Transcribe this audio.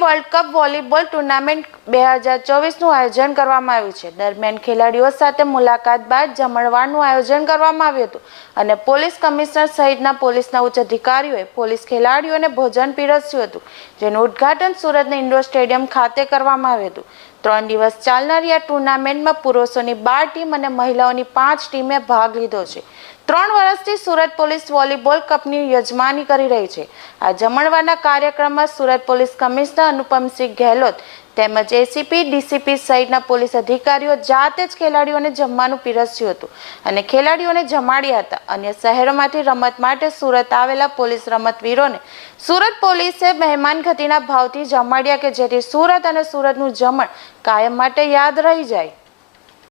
World cup volleyball tournament બે હજાર ચોવીસનું આયોજન કરવામાં આવ્યું છે. દરમિયાન ખેલાડીઓ સાથે મુલાકાત બાદ જમણવારનું આયોજન કરવામાં આવ્યું હતું અને પોલીસ કમિશનર સહિતના પોલીસના ઉચ્ચ અધિકારીઓએ પોલીસ ખેલાડીઓને ભોજન પીરસ્યું હતું, જેનું ઉદ્ઘાટન સુરતના ઇન્ડોર સ્ટેડિયમ ખાતે કરવામાં આવ્યું હતું. ત્રણ દિવસ ચાલનારી આ ટુર્નામેન્ટમાં પુરુષોની બાર ટીમ અને મહિલાઓની પાંચ ટીમે ભાગ લીધો છે. ત્રણ વર્ષથી સુરત પોલીસ વોલીબોલ કપની યજમાની કરી રહી છે. આ જમણવારના કાર્યક્રમમાં સુરત પોલીસ કમિશનર અનુપમસિંહ ગેહલોત તેમજ એસીપી ડીસીપી સહિતના પોલીસ અધિકારીઓ જાતે જ ખેલાડીઓને જમવાનું પીરસ્યું હતું અને ખેલાડીઓને જમાડ્યા હતા. અન્ય શહેરોમાંથી રમત માટે સુરત આવેલા પોલીસ રમતવીરોને સુરત પોલીસે મહેમાન ગતિના ભાવથી જમાડ્યા કે જેથી સુરત અને સુરતનું જમણ કાયમ માટે યાદ રહી જાય.